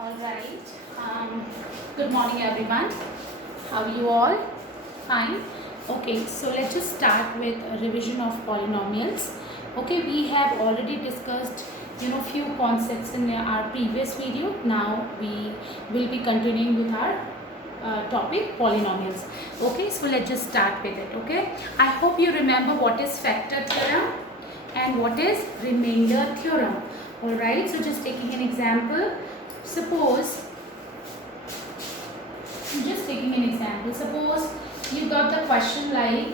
All right. Good morning, everyone. How are you all? Fine. Okay, so let's just start with a revision of polynomials. Okay, we have already discussed, few concepts in our previous video. Now we will be continuing with our topic polynomials. Okay, so let's just start with it. Okay, I hope you remember what is factor theorem and what is remainder theorem. All right, so just taking an example. Suppose you got the question like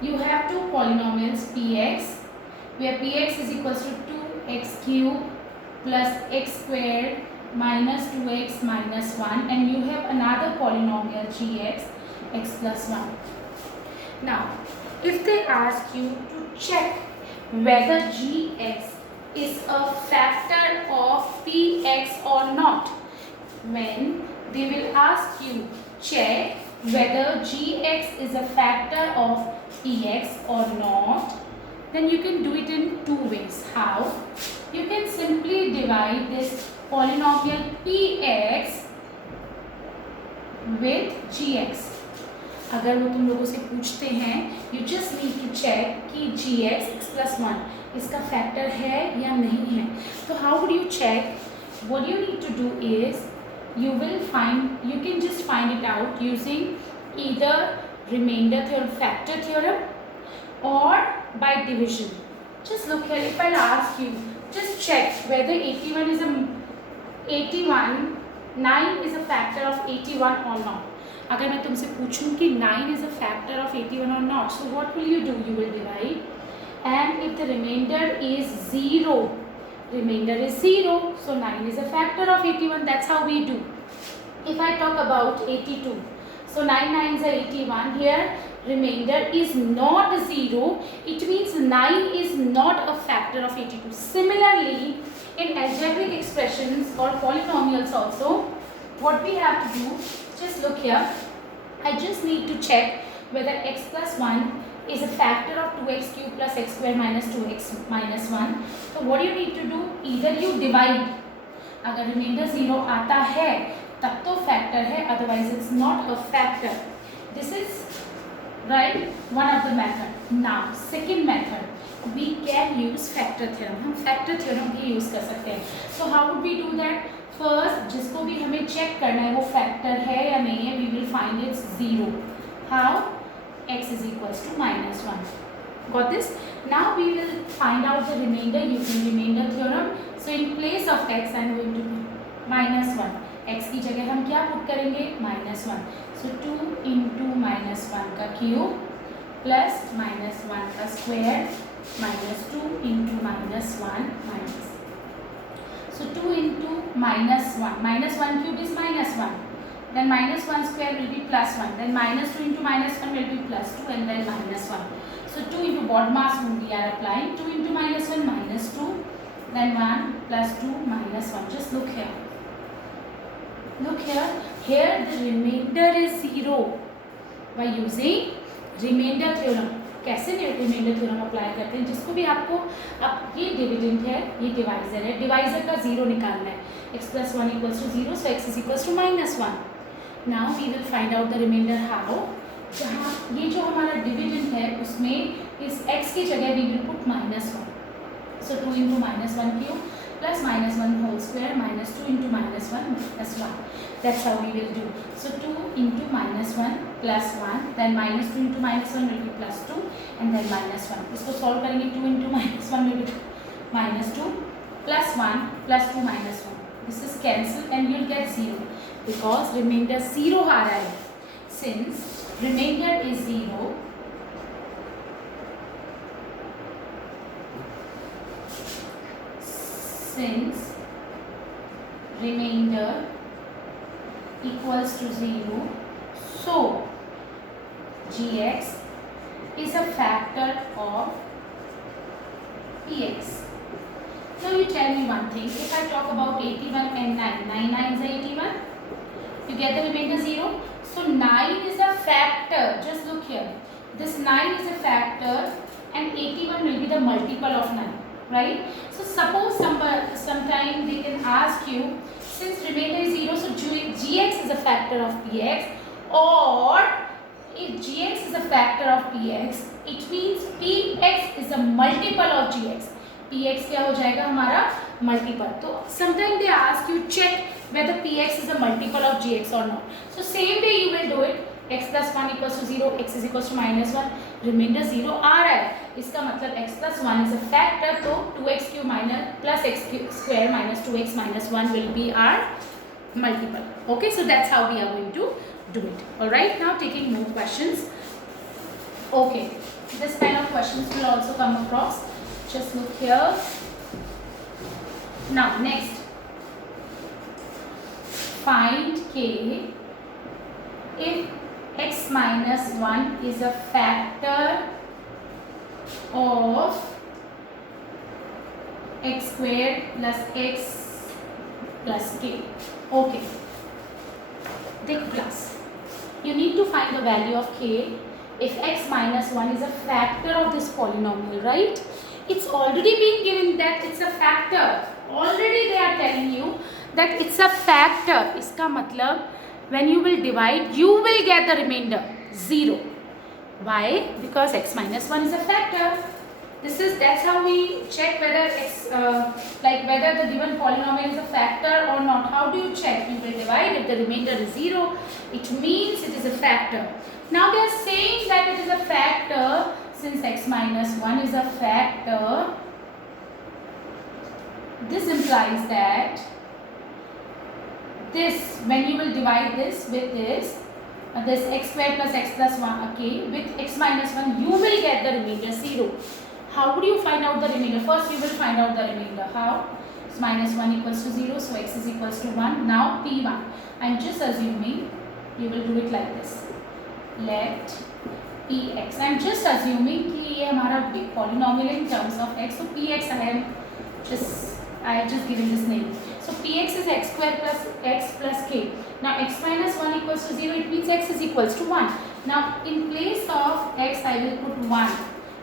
you have two polynomials px where px is equals to 2x cube plus x squared minus 2x minus 1, and you have another polynomial gx x plus 1. Now if they ask you to check whether gx is a factor of px or not, when they will ask you check whether gx is a factor of px or not, then you can do it in two ways. How? You can simply divide this polynomial px with gx. अगर वो तुम लोगों से पूछते हैं you just need to check कि gx x plus 1 इसका factor है या नहीं है. तो how would you check? What you need to do is you can just find it out using either remainder theorem, factor theorem, or by division. Just look here. If I'll ask you, just check whether 9 is a factor of 81 or not. अगर मैं तुमसे पूछूं कि 9 is a factor of 81 or not, so what will you do? You will divide, and if the remainder is 0, so 9 is a factor of 81. That's how we do. If I talk about 82, so 9 9s are 81. Here remainder is not 0. It means 9 is not a factor of 82. Similarly, in algebraic expressions or polynomials also, what we have to do, just look here. I just need to check whether x plus 1 is a factor of 2x cube plus x square minus 2x minus 1. So what you need to do, either you divide. अगर remainder 0 आता है तब तो factor है, otherwise it's not a factor. This is right one of the method. Now second method, we can use factor theorem. हम factor theorem भी use कर सकते हैं. So how would we do that? First, जिसको भी हमें check करना है वो factor है या नहीं है, we will find it's 0. How? X is equals to minus 1. Got this? Now we will find out the remainder using remainder theorem. So in place of x I am going to put minus 1. x की जगह हम क्या put करेंगे? minus 1. So 2 into minus 1 का cube plus minus 1 का square minus 2 into minus 1 minus. So 2 into minus 1. Minus 1 cube is minus 1. Then minus 1 square will be plus 1. Then minus 2 into minus 1 will be plus 2, and then minus 1. So 2 into BODMAS we are applying. 2 into minus 1 minus 2. Then 1 plus 2 minus 1. Just look here. Look here. Here the remainder is 0 by using remainder theorem. कैसे remainder theorem apply करते हैं? जिसको भी आपको अब ये dividend है, ये डिवाइजर है, डिवाइजर का 0 निकालना है. x plus 1 equals to 0, so x is equals to minus 1. Now we will find out the remainder how. जहाँ ये जो हमारा डिविडेंड है उसमें इस x की जगह we will put minus 1. So 2 into minus 1 cube plus minus 1 whole square minus 2 into minus 1 minus 1. That's how we will do. So 2 into minus 1 plus 1, then minus 2 into minus 1 will be plus 2, and then minus 1. इसको solve करेंगे. 2 into minus 1 will be minus 2 plus 1 plus 2 minus 1. This is cancelled and you'll get 0 because remainder 0 आ रहा है. Since remainder is 0, since remainder equals to 0, so gx is a factor of px. Now you tell me one thing. If I talk about 81 and 9, 9 9s are 81. You get the remainder 0. So 9 is a factor. Just look here. This 9 is a factor and 81 will be the multiple of 9. Right? So suppose sometime they can ask you since remainder is 0, so gx is a factor of px, or if gx is a factor of px, it means px is a multiple of gx. px क्या हो जाएगा हमारा multiple. तो sometimes they ask you check whether px is a multiple of gx or not. So same way you will do it. x plus 1 equals to 0, x is equals to minus 1, reminder 0 आ रहा है, इसका मतलब x plus 1 is a factor, तो 2x cube minus plus x square minus 2x minus 1 will be our multiple. Okay, so that's how we are going to do it. All right, now taking more questions. Okay, this kind of questions will also come across. Just look here. Now next, find k if x minus 1 is a factor of x squared plus x plus k. Okay, take class. You need to find the value of k if x minus 1 is a factor of this polynomial, right? It's already been given that it's a factor. Already they are telling you that it's a factor. इसका मतलब when you will divide, you will get the remainder 0. Why? Because x minus 1 is a factor. That's how we check whether x whether the given polynomial is a factor or not. How do you check? You will divide. If the remainder is 0, it means it is a factor. Now they are saying that it is a factor. Since x minus 1 is a factor, this implies that this, when you will divide this with this x square plus x plus 1, okay, with x minus 1, you will get the remainder 0. How would you find out the remainder? First we will find out the remainder. How? So minus 1 equals to 0, so x is equals to 1. Now p1, I am just assuming you will do it like this. Let px, I am just assuming कि ये हमारा polynomial in terms of x, so px I have just given this name. So px is x square plus x plus k. Now x minus 1 equals to 0, it means x is equals to 1. Now in place of x I will put 1.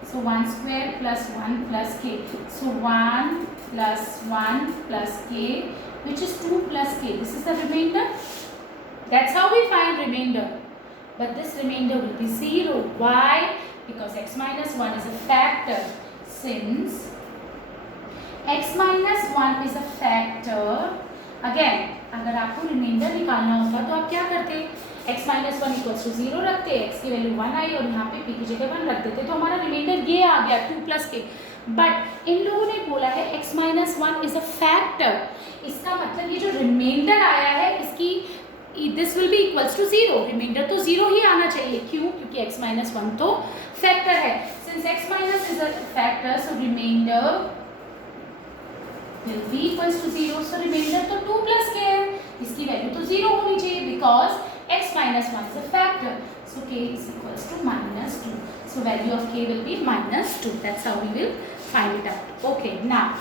So 1 square plus 1 plus k. So 1 plus 1 plus k, which is 2 plus k. This is the remainder. That's how we find remainder. But this remainder will be 0. Why? Because x minus 1 is a factor. Since x minus 1 is a factor, again अगर आपको reminder निकालना होता तो आप क्या करते? x minus 1 equals to 0 रखते, x की वैल्यू 1 आई और यहाँ पे p की जगह 1 रख देते, तो हमारा रिमाइंडर ये आ गया 2 plus k. बट इन लोगों ने बोला है x minus 1 is a factor. इसका मतलब ये जो रिमाइंडर आया है इसकी this will be equals to 0. Remainder तो 0 ही आना चाहिए. क्यों? क्योंकि x minus 1 तो फैक्टर है. Since x minus is a factor, so remainder will be equals to 0. So remainder तो 2 plus k है, इसकी वैल्यू तो 0 होनी चाहिए because x minus 1 is a factor. So k is equals to minus 2. So value of k will be minus 2. That's how we will find it out. Okay, now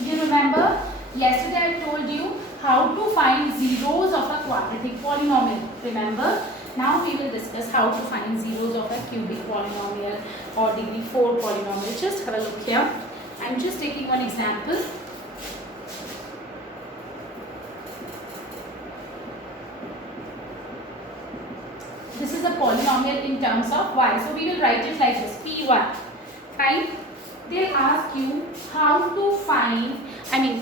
you remember yesterday I told you how to find zeros of a quadratic polynomial. Remember? Now we will discuss how to find zeros of a cubic polynomial or degree 4 polynomial. Just have a look here. I am just taking one example. This is a polynomial in terms of y. So we will write it like this, p1. Fine. They'll ask you how to find,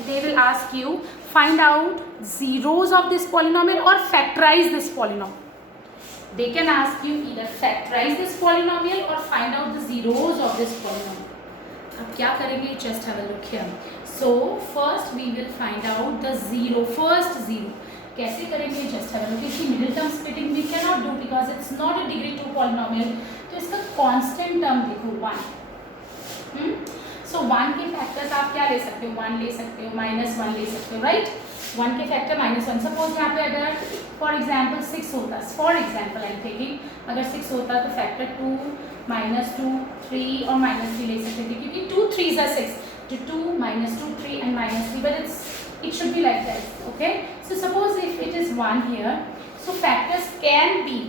they will ask you find out zeros of this polynomial or factorize this polynomial. They can ask you either factorize this polynomial or find out the zeros of this polynomial. अब क्या करेंगे? Just have a look here. So first we will find out the zero, first zero. कैसे करेंगे? Just have a look. इसकी middle term splitting we cannot do because it's not a degree 2 polynomial. तो इसका constant term देखो 1. So 1 के factors आप क्या ले सकते हो? 1 ले सकते हो, minus 1 ले सकते हो, right? 1 के फैक्टर minus 1. सपोज यहाँ पे अगर फॉर एग्जाम्पल 6 होता, for example I am taking, अगर 6 होता तो फैक्टर 2, -2, 3 और -3 ले सकते थे क्योंकि 2 3s are 6. तो 2, -2, 3 and -3, but it should be like that. Okay? So suppose if it is 1 here, so factors can be,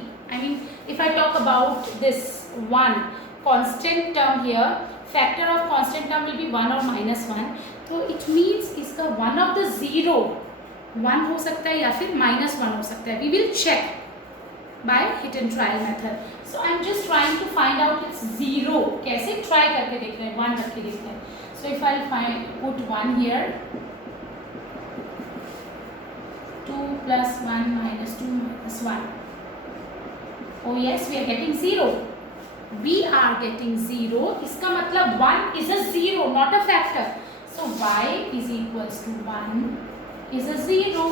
if I talk about this 1 constant term here, factor of constant term will be 1 or -1. So it means इसका one of the zero 1 हो सकता है या फिर -1 हो सकता है. We will check by hit and trial method. So I'm just trying to find out it's 0. कैसे try करके देख रहे हैं, 1 रख के देख रहे हैं. So if I'll put 1 here, 2 plus 1 minus 2 minus 1. Oh yes, we are getting 0. We are getting 0. इसका मतलब 1 is a 0, not a factor. So y is equals to 1 is a 0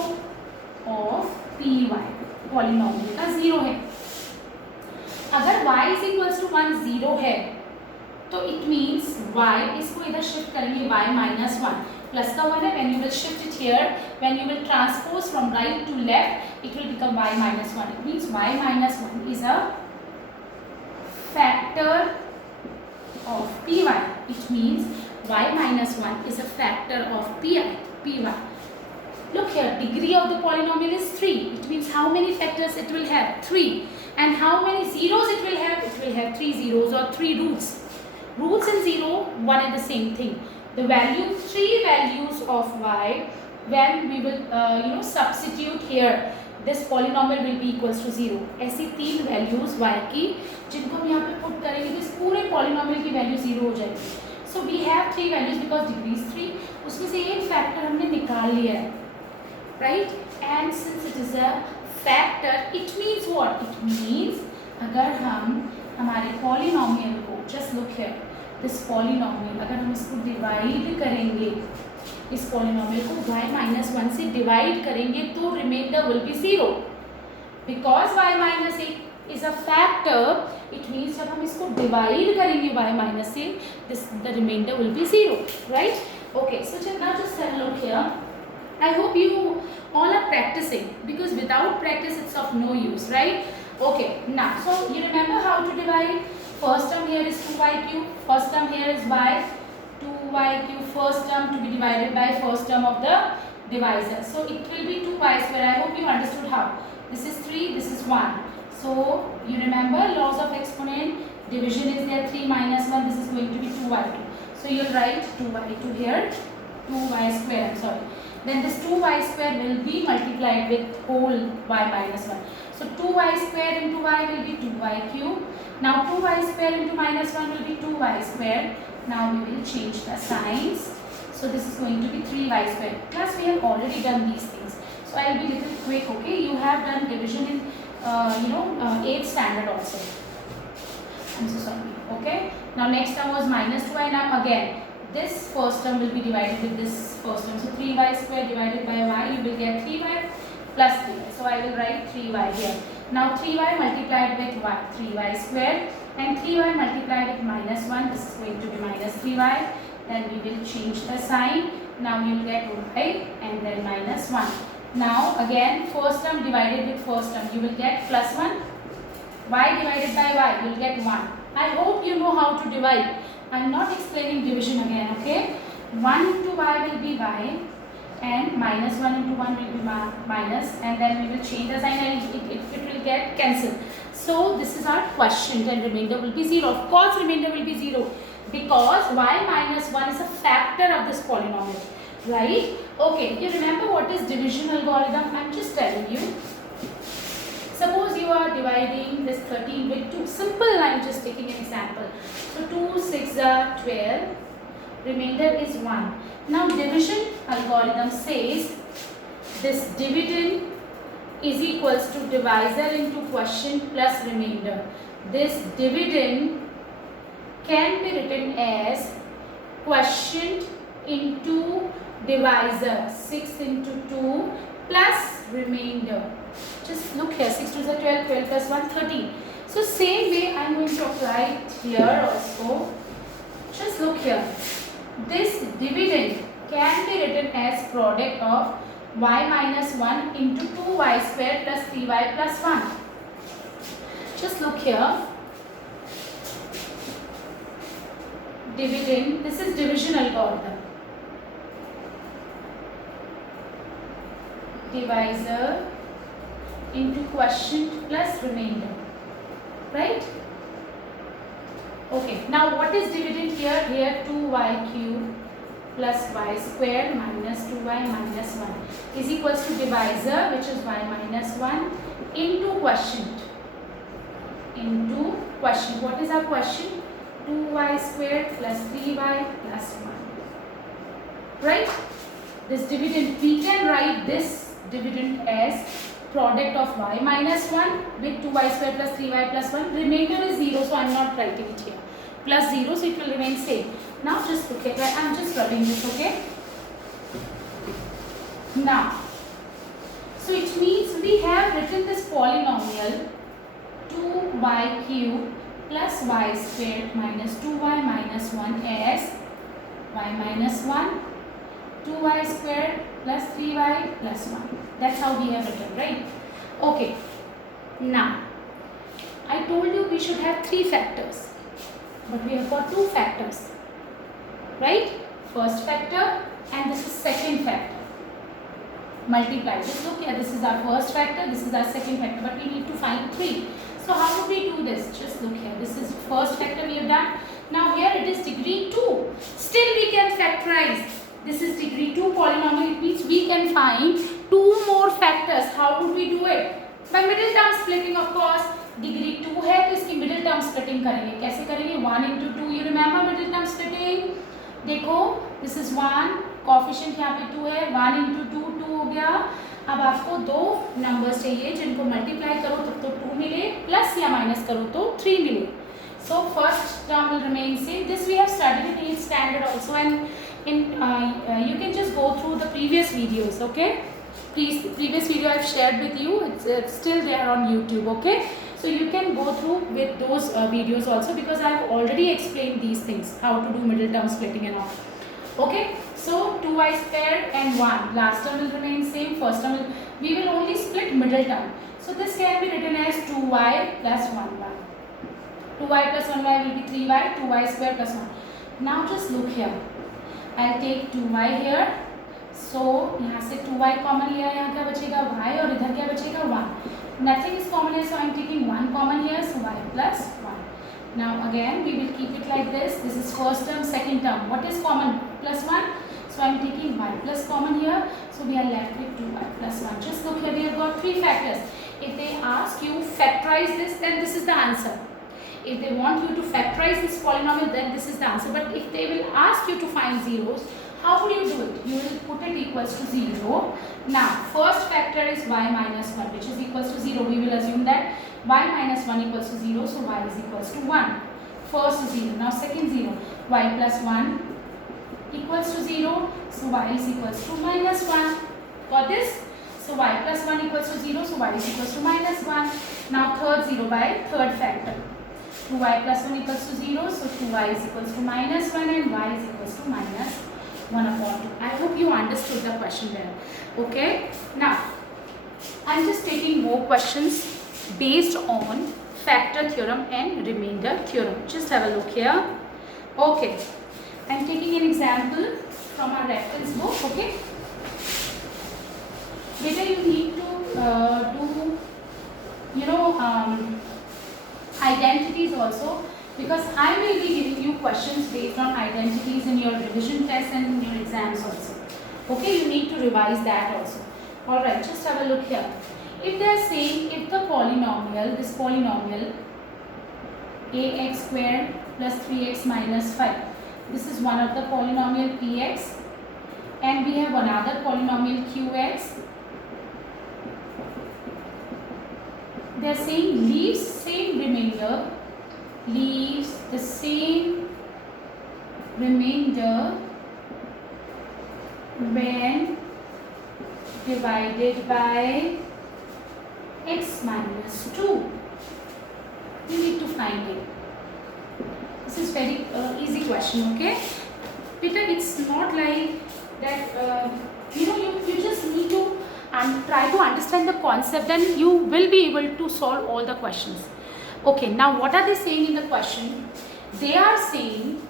of py. Polynomial का 0 है. अगर y is equals to 1 0 है तो it means y, इसको इधर shift करेंगे y minus 1. प्लस का 1 है, when you will shift it here, when you will transpose from right to left, it will become y minus 1. It means y minus 1 is a factor of py. It means y minus 1 is a factor of py. Look here, degree of the polynomial is 3. It means how many factors it will have? 3. And how many zeros it will have? It will have 3 zeros or 3 roots. Roots and 0, one and the same thing. The value, 3 values of y, when we will substitute here, this polynomial will be equals to 0. ऐसी 3 values y की जिनको हम यहाँ पे put करेंगे तो इस पूरे polynomial की value 0 हो जाएगी. So we have 3 values because degree is 3. उसमें से एक factor हमने निकाल लिया है. Right? And since it is a factor, it means what? It means अगर हम हमारे polynomial को, just look here, this polynomial, अगर हम इसको divide करेंगे, इस polynomial को y minus 1 से divide करेंगे तो remainder will be 0. Because y minus 8 is a factor, it means जब हम इसको divide करेंगे y minus से, the remainder will be 0. Right? Okay, so now just have a look here. I hope you all are practicing, because without practice it's of no use, right? Okay, now so you remember how to divide. First term here is 2y cube, first term here is y, 2y cube first term to be divided by first term of the divisor. So it will be 2y square. I hope you understood how. This is 3, this is 1. So you remember laws of exponent, division is there, 3 minus 1, this is going to be 2y2. So you'll write 2y2 here, 2y square, I'm sorry. Then this 2y square will be multiplied with whole y minus 1. So 2y square into y will be 2y cube. Now 2y square into minus 1 will be 2y square. Now we will change the signs. So this is going to be 3y square. Plus we have already done these things. So I will be little quick, okay? You have done division in 8th standard also. I'm so sorry, okay? Now next term was minus 2y. Now again, this first term will be divided with this first term. So 3y square divided by y, you will get 3y plus 3y. So I will write 3y here. Now 3y multiplied with y, 3y square, and 3y multiplied with minus 1, this is going to be minus 3y. Then we will change the sign. Now you will get y and then minus 1. Now again, first term divided with first term, you will get plus 1. Y divided by y, you will get 1. I hope you know how to divide. I am not explaining division again, okay? 1 into y will be y, and minus 1 into 1 will be minus, and then we will change the sign and it will get cancelled. So this is our quotient and remainder will be 0. Of course remainder will be 0 because y minus 1 is a factor of this polynomial, right? Okay, you remember what is division algorithm? I am just telling you. Suppose you are dividing this 13 with 2. Simple, I am just taking an example. So 2 6 are 12. Remainder is 1. Now division algorithm says this dividend is equals to divisor into quotient plus remainder. This dividend can be written as quotient into divisor, 6 into 2 plus remainder. Just look here, 6 to the 12, 12 plus 1, 13. So same way I am going to apply it here also. Just look here. This dividend can be written as product of y minus 1 into 2y square plus 3y plus 1. Just look here. Dividend, this is division algorithm. Divisor into quotient plus remainder, right? Okay, now what is dividend here? Here 2y cube plus y squared minus 2y minus 1 is equals to divisor, which is y minus 1 into quotient. Into quotient. What is our quotient? 2y squared plus 3y plus 1. Right? This dividend, we can write this dividend as product of y minus 1 with 2y squared plus 3y plus 1. Remainder is 0, so I am not writing it here. Plus 0, so it will remain same. Now just look at that. I am just rubbing this, okay? Now, so it means we have written this polynomial 2y cube plus y squared minus 2y minus 1 as y minus 1, 2y squared plus 3y plus 1. That's how we have written, right? Okay. Now, I told you we should have 3 factors, but we have got 2 factors, right? First factor and this is second factor. Multiply. Just look here, this is our first factor, this is our second factor, but we need to find 3. So how would we do this? Just look here, this is first factor we have done. Now here it is degree 2. Still we can factorize. This is degree 2 polynomial. It means we can find 2 more factors. How would we do it? By middle term splitting, of course. Degree 2 है तो इसकी middle term splitting करेंगे. कैसे करेंगे? 1 into 2. You remember middle term splitting? देखो, this is 1. Coefficient यहाँ पे 2 है. 1 into 2, 2 हो गया. अब आपको 2 numbers चाहिए जिनको multiply करो तब तो 2 मिले, plus या minus करो तो 3 मिले. So first term will remain same. This we have studied in 8th standard also, and you can just go through the previous videos, okay? Please, previous video I have shared with you. It's still there on YouTube, okay? So you can go through with those videos also, because I have already explained these things, how to do middle term splitting and all. Okay? So 2y squared and 1. Last term will remain same. First term we will only split middle term. So this can be written as 2y plus 1y. 2y plus 1y will be 3y, 2y square plus 1. Now just look here. I'll take 2y here. So यहाँ से 2y common लिया, यहाँ क्या बचेगा y और इधर क्या बचेगा 1. Nothing is common here, so I'm taking 1 common here, so y plus 1. Now again we will keep it like this. This is first term, second term. What is common? Plus 1. So I'm taking y plus common here. So we are left with 2y plus 1. Just look here, we have got 3 factors. If they ask you factorize this, then this is the answer. If they want you to factorize this polynomial, then this is the answer. But if they will ask you to find zeros, how would you do it? You will put it equals to 0. Now, first factor is y minus 1, which is equals to 0. We will assume that y minus 1 equals to 0, so y is equals to 1. First 0. Now, second 0. Y plus 1 equals to 0, so y is equals to minus 1. Got this? So, y plus 1 equals to 0, so y is equals to minus 1. Now, third 0 by third factor. 2y plus 1 equals to 0, so 2y is equals to minus 1 and y is equals to minus 1 upon 2. I hope you understood the question there. Okay. Now, I am just taking more questions based on factor theorem and remainder theorem. Just have a look here. Okay. I am taking an example from our reference book. Okay. Later you need to do, identities also, because I will be giving you questions based on identities in your revision tests and in your exams also. Okay, you need to revise that also. Alright, just have a look here. If they are saying if the polynomial, this polynomial ax squared plus 3x minus 5, this is one of the polynomial px, and we have another polynomial qx. They are saying leaves same remainder, leaves the same remainder when divided by x minus 2. You need to find it. This is very easy question, okay? Peter, it's not like that, you just need to try to understand the concept, then you will be able to solve all the questions. Okay, now what are they saying in the question? They are saying,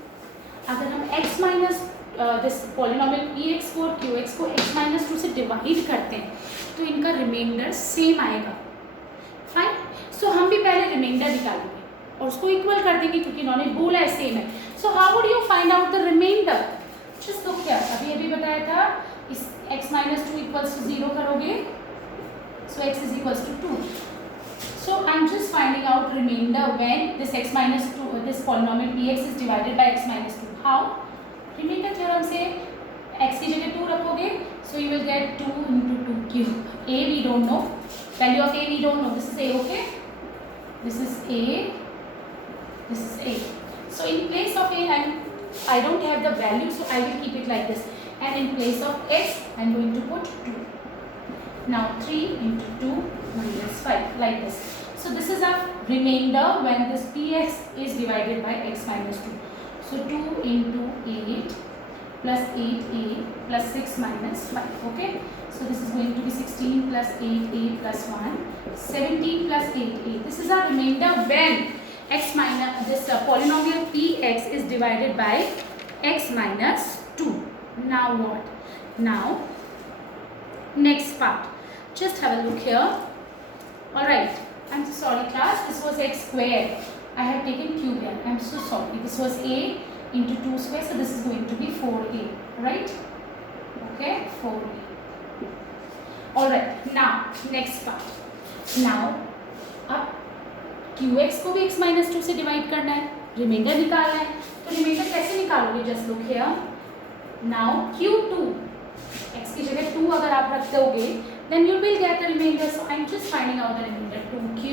अगर हम x minus this polynomial px को और qx को x minus 2 से divide करते हैं तो इनका रिमाइंडर सेम आएगा. फाइन. सो हम भी पहले रिमाइंडर निकालेंगे और उसको इक्वल कर देंगे क्योंकि इन्होंने बोला है सेम है. So how would you find out the remainder? Just look here, अभी अभी बताया था इस x minus 2 equals to 0 करोगे, so x is equals to 2. So I'm just finding out remainder when this x minus 2, this polynomial px is divided by x minus 2. How? Remainder theorem से x की जगह 2 रखोगे, so you will get 2 into 2 cube. A we don't know, value of a we don't know. This is a, okay? This is a, this is a. So in place of a, I don't have the value, so I will keep it like this. And in place of x, I'm going to put 2. Now 3 into 2 minus 5, like this. So this is our remainder when this px is divided by x minus 2. So 2 into 8 plus 8a plus 6 minus 5. Okay. So this is going to be 16 plus 8a plus 1, 17 plus 8a. This is our remainder when x minus this polynomial px is divided by x minus 2. Now what? Now next part. Just have a look here. Alright, I'm so sorry class, this was x squared. I have taken cube here. I'm so sorry. This was a into 2 square, so this is going to be 4a, right? Okay, 4a. Alright, now next part. Now अब qx को भी x minus 2 से divide करना है, reminder निकालना है, तो reminder कैसे निकालोगे? Just look here. Now q2 x की जगह 2 अगर आप रख दोगे, then you will get the remainder. So I'm just finding out the remainder. 2q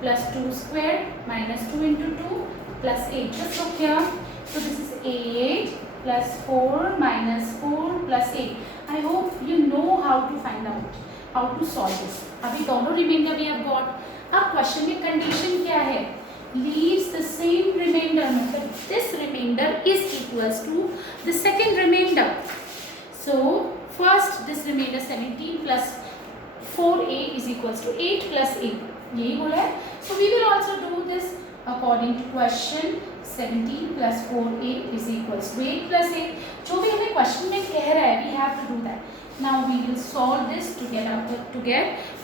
plus 2 square minus 2 into 2 plus 8. Just look here. So this is 8 plus 4 minus 4 plus 8. I hope you know how to find out, how to solve this. अभी दोनों remainder we have got. अब question में condition क्या है? Leaves the same remainder. मतलब this remainder is equals to the second remainder. So first this remainder 17 plus 4a is equals to 8 plus 8. यही बोला है. So we will also do this according to question. 17 plus 4a is equals to 8 plus 8. जो भी हमें question में कह रहा है, we have to do that. Now we will solve this to get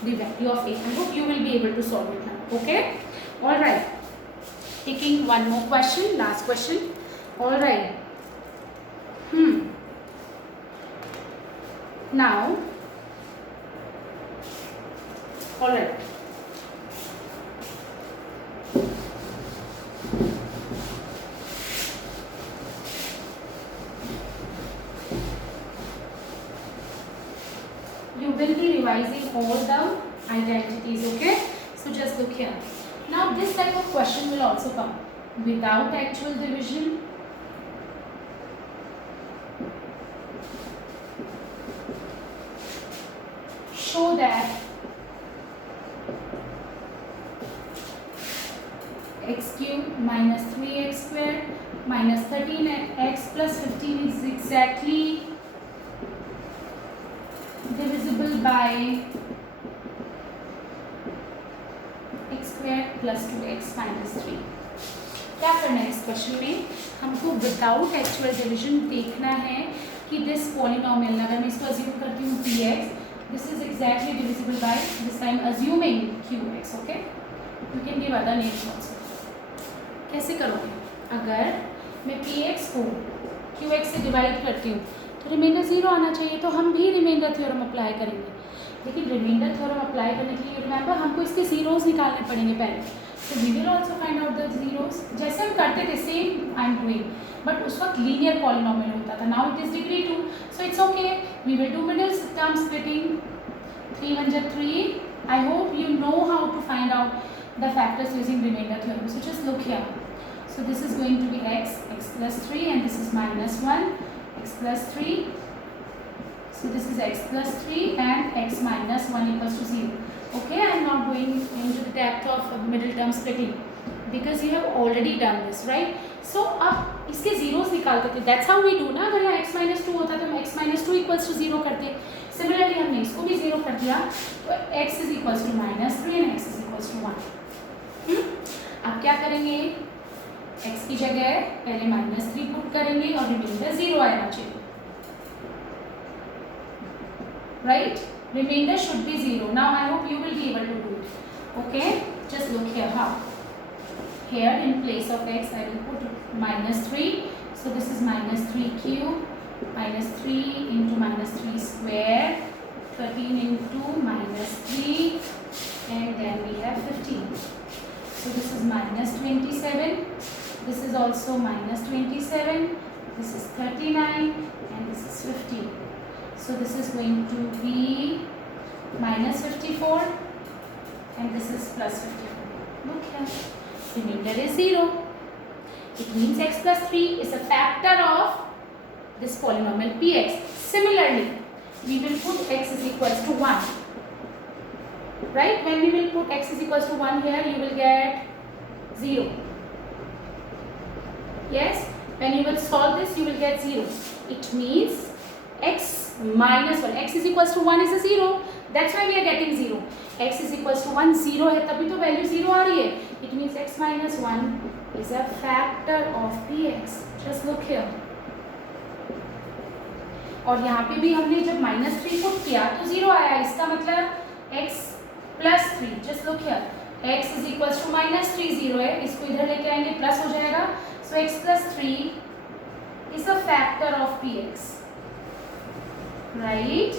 the value of 8. I hope you will be able to solve it now. Okay? All right. Taking one more question, last question. All right. Now, all right. You will be revising all the identities, okay? So just look here. Now this type of question will also come without actual division. Show that x cube minus 3x squared minus 13x plus 15 is exactly divisible by x squared plus 2x minus 3. क्या करना है इस question में? हमको without actual division देखना है कि this polynomial, अगर मैं इसको अज्यूम करती हूँ px, this is exactly divisible by, this time assuming qx. Okay, you can give other names also. कैसे करोगे? अगर मैं px को qx से डिवाइड करती हूँ तो रिमाइंडर 0 आना चाहिए, तो हम भी रिमाइंडर थ्योरम अप्लाई करेंगे. लेकिन रिमाइंडर थ्योरम अप्लाई करने के लिए रिमेंबर हमको इसके जीरोस निकालने पड़ेंगे पहले. So we will also find out the zeros. जैसे हम करते थे same I am doing, but उस वक्त linear polynomial होता था. Now it is degree 2, so it's okay. We will do middle term splitting. 3 1 is 3. I hope you know how to find out the factors using remainder theorem. So just look here. So this is going to be x plus 3, and this is minus 1, x plus 3. So this is x plus 3 and x minus 1 equals to 0. Okay, I am not going into the depth of middle term splitting because you have already done this, right? So अब इसके zeros निकालते थे. That's how we do ना. अगर यहाँ x minus 2 होता तो हम x minus 2 equals to 0 करते. Similarly हमने इसको भी 0 कर दिया, तो x is equals to minus 3 and x is equals to 1. अब क्या करेंगे? x की जगह पहले minus 3 पुट करेंगे और रिमाइंडर 0 आना चाहिए, right? Remainder should be 0. Now I hope you will be able to do it. Okay, just look here how. Here in place of x I will put minus 3. So this is minus 3 cube minus 3 into minus 3 square, 13 into minus 3, and then we have 15. So this is minus 27, this is also minus 27, this is 39, and this is 15. So this is going to be minus 54, and this is plus 54. Look here, remainder is 0. It means x plus 3 is a factor of this polynomial px. Similarly, we will put x is equals to 1. Right? When we will put x is equals to 1 here, you will get 0. Yes? When you will solve this, you will get 0. It means x minus 1. X is equals to 1 is a 0. That's why we are getting 0. X is equals to 1, 0 है तभी तो value 0 आ रही है. It means x minus 1 is a factor of px. Just look here. और यहाँ पे भी हमने जब minus 3 पुट किया तो 0 आया. इसका मतलब x plus 3. Just look here. x is equals to minus 3, 0 है. इसको इधर लेके आएंगे, प्लस हो जाएगा. So x plus 3 is a factor of px. Right?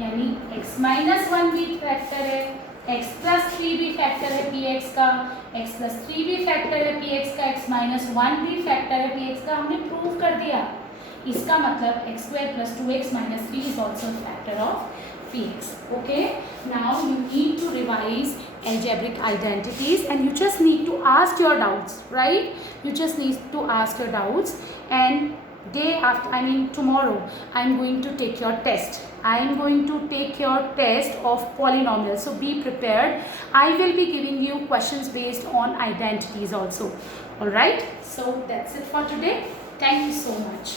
यानी x minus 1 भी फैक्टर है, x plus 3 भी फैक्टर है px का, x plus 3 भी फैक्टर है px का, x minus 1 भी फैक्टर है px का. हमने प्रूव कर दिया. इसका मतलब x square plus 2x minus 3 is also a factor of px. Okay, now you need to revise algebraic identities and you just need to ask your doubts, right? You just need to ask your doubts, and day after, I mean tomorrow, I am going to take your test. I am going to take your test of polynomials, so be prepared. I will be giving you questions based on identities also. Alright, so that's it for today. Thank you so much.